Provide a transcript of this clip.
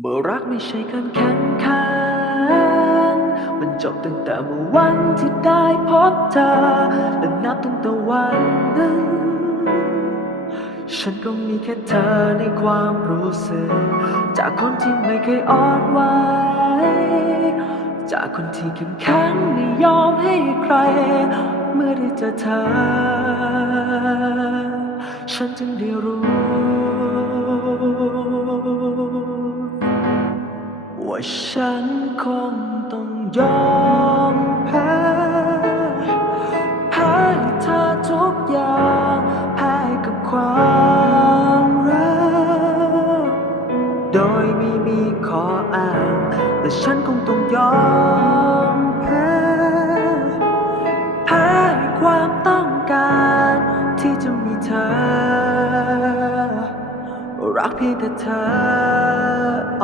เมื่อรักไม่ใช่การแข่งขัน มันจบตั้งแต่เมื่อวันที่ได้พบเธอ และนับตั้งแต่วันนั้น ฉันก็มีแค่เธอในความรู้สึก จากคนที่ไม่เคยอ่อนไหว จากคนที่เข้มแข็งไม่ยอมให้ใคร เมื่อได้เจอเธอ ฉันจึงได้รู้ ว่าฉันคงต้องยอมแพ้แพ้ให้เธอทุกอย่างแพ้กับความรักโดยไม่มีขออ้างและฉันคงต้องยอมแพ้แพ้ให้ความต้องการที่จะมีเธอ รักเพียงแต่เธอ